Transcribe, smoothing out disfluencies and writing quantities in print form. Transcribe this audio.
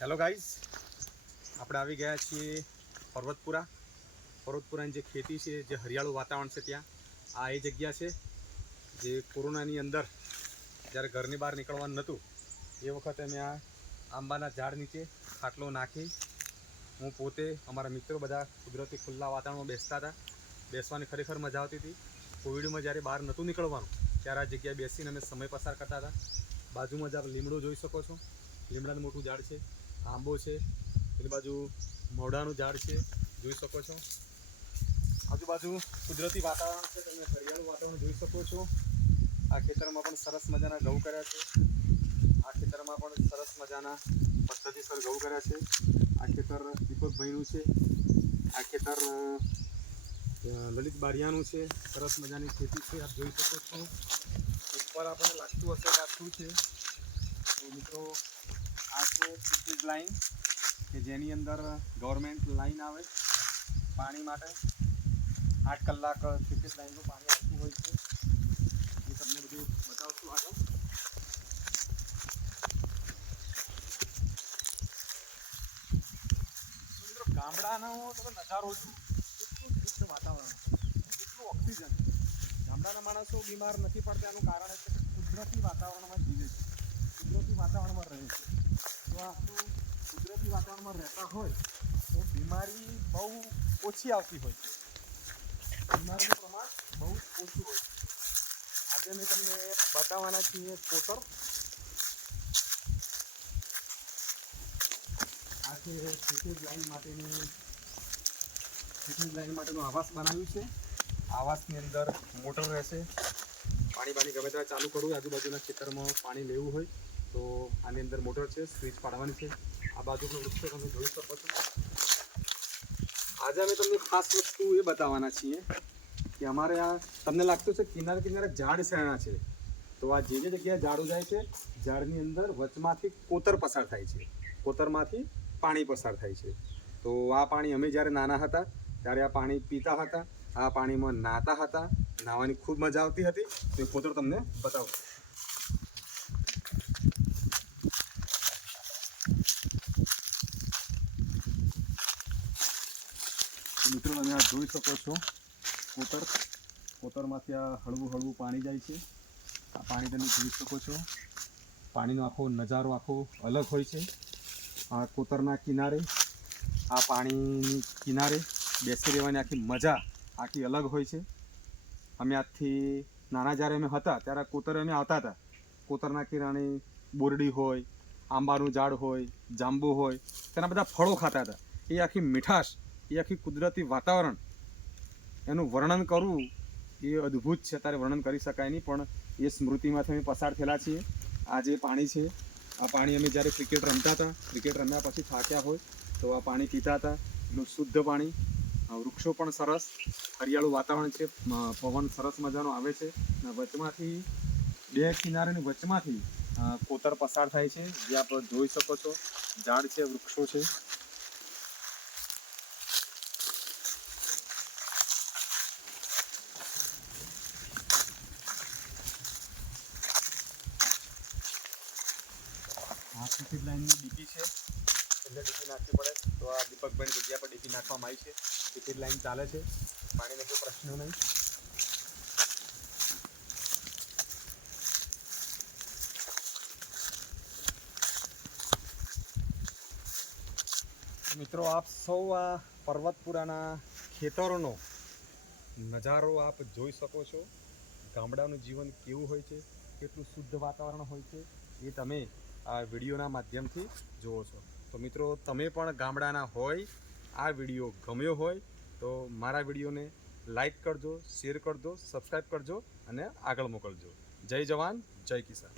Hello guys, આપણે આવી ગયા છીએ પર્વતપુરાની જે ખેતી છે, જે હરિયાળું વાતાવરણ છે, ત્યાં આ એ જગ્યા છે જે કોરોનાની અંદર જ્યારે ઘરની બહાર નીકળવાનું નહોતું એ વખતે મેં આ આંબાના ઝાડ નીચે ખાટલો નાખી હું પોતે અમારા મિત્રો બધા કુદરતી ખુલ્લા વાતાવરણમાં બેસતા હતા. બેસવાની ખરેખર મજા આવતી હતી. કોવિડમાં જ્યારે બહાર નહોતું નીકળવાનું ત્યારે આ જગ્યાએ બેસીને અમે સમય પસાર કરતા હતા. બાજુમાં જ આપ લીમડો જોઈ શકો છો. લીમડાનું મોટું ઝાડ છે. આંબો છે. પેલી બાજુ મોડાનું ઝાડ છે, જોઈ શકો છો. આજુબાજુ કુદરતી વાતાવરણ છે, તમે હરિયાળું વાતાવરણ જોઈ શકો છો. આ ખેતરમાં પણ સરસ મજાના ઘઉં કર્યા છે. આ ખેતરમાં પણ સરસ મજાના પદ્ધતિસર ઘઉં કર્યા છે. આ ખેતર દીપકભાઈનું છે. આ ખેતર લલિત બારિયાનું છે. સરસ મજાની ખેતી છે, આપ જોઈ શકો છો. ઉપર આપણને લાગતું હશે કે આ શું છે. તો મિત્રો, આ છે સીપેજ લાઈન કે જેની અંદર ગવર્મેન્ટ લાઈન આવે પાણી માટે. 8 કલાક સીપેજ લાઈનનું પાણી આવતું હોય છે. એ તમને બધું બતાવશું આગળ. મિત્રો, ગામડાનો તમે નજારો છો, કેટલું શુદ્ધ વાતાવરણ, કેટલું ઓક્સિજન. ગામડાના માણસો બીમાર નથી પડતા એનું કારણ છે કે કુદરતી વાતાવરણમાં જીવે છે, કુદરતી વાતાવરણમાં રહે છે. તો આપણું કુદરતી વાતાવરણમાં રહેતા હોય તો બીમારી બહુ ઓછી આવતી હોય છે. બીમારીનું પ્રમાણ બહુ ઓછું હોય છે. આજે અમે તમને બતાવવાના છીએ કોતર. આ છે સીપેજ લાઈન માટેનું આવાસ બનાવ્યું છે. આવાસની અંદર મોટર રહેશે. પાણી ગમે ત્યારે ચાલુ કરવું, આજુબાજુના ખેતરમાં પાણી લેવું હોય તો આની અંદર મોટર છે, સ્વિચ પાડવાની છે. આ બાજુનો વૃક્ષો તમે જોઈ શકો છો. આજે અમે તમને ખાસ વસ્તુ એ બતાવવાના છીએ કે અમારે આ તમને લાગતું છે કિનારે કિનારે ઝાડ શેરણા છે. તો આ જે જગ્યાએ ઝાડો જાય છે, ઝાડની અંદર વચમાંથી કોતર પસાર થાય છે. કોતરમાંથી પાણી પસાર થાય છે. તો આ પાણી અમે જ્યારે નાના હતા ત્યારે આ પાણી પીતા હતા. આ પાણીમાં નાહતા હતા. નાહવાની ખૂબ મજા આવતી હતી. તો એ કોતર તમને બતાવું. મિત્રો, તમે આ જોઈ શકો છો કોતરમાંથી આ હળવું પાણી જાય છે. આ પાણી તમે જોઈ શકો છો. પાણીનો આખો નજારો આખો અલગ હોય છે. આ કોતરના કિનારે, આ પાણીની કિનારે બેસી રહેવાની આખી મજા આખી અલગ હોય છે. અમે આજથી નાના જ્યારે અમે હતા ત્યારે કોતરે અમે આવતા હતા. કોતરના કિનારે બોરડી હોય, આંબાનું ઝાડ હોય, જાંબુ હોય, તેના બધા ફળો ખાતા હતા. એ આખી મીઠાશ, એ આખી કુદરતી વાતાવરણ, એનું વર્ણન કરવું એ અદ્ભુત છે. ત્યારે વર્ણન કરી શકાય નહીં, પણ એ સ્મૃતિમાંથી અમે પસાર થયેલા છીએ. આ જે પાણી છે, આ પાણી અમે જ્યારે ક્રિકેટ રમતા હતા, ક્રિકેટ રમ્યા પછી થાક્યા હોય તો આ પાણી પીતા હતા. એટલું શુદ્ધ પાણી. વૃક્ષો પણ સરસ, હરિયાળું વાતાવરણ છે, પવન સરસ મજાનો આવે છે. વચમાંથી બે કિનારાની વચમાંથી કોતર પસાર થાય છે, જે આપ જોઈ શકો છો. ઝાડ છે, વૃક્ષો છે. આ સીપેજ લાઈનની ડીપી છે, એટલે ડીપી નાખવી પડે તો આ દીપકભાઈની જગ્યા પર ડીપી નાખવામાં આવી છે. સીપેજ લાઈન ચાલે છે, પાણીનો કોઈ પ્રશ્ન નહીં. મિત્રો, આપ સૌ આ પર્વતપુરાના ખેતરોનો નજારો આપ જોઈ શકો છો. ગામડાનું જીવન કેવું હોય છે, કેટલું શુદ્ધ વાતાવરણ હોય છે, એ તમે આ વિડીયોના માધ્યમથી જુઓ છો. તો મિત્રો, તમે પણ ગામડાના હોય, આ વિડીયો ગમ્યો હોય તો મારા વિડીયોને લાઈક કરજો, શેર કરજો, સબસ્ક્રાઈબ કરજો અને આગળ મોકલજો. જય જવાન, જય કિસાન.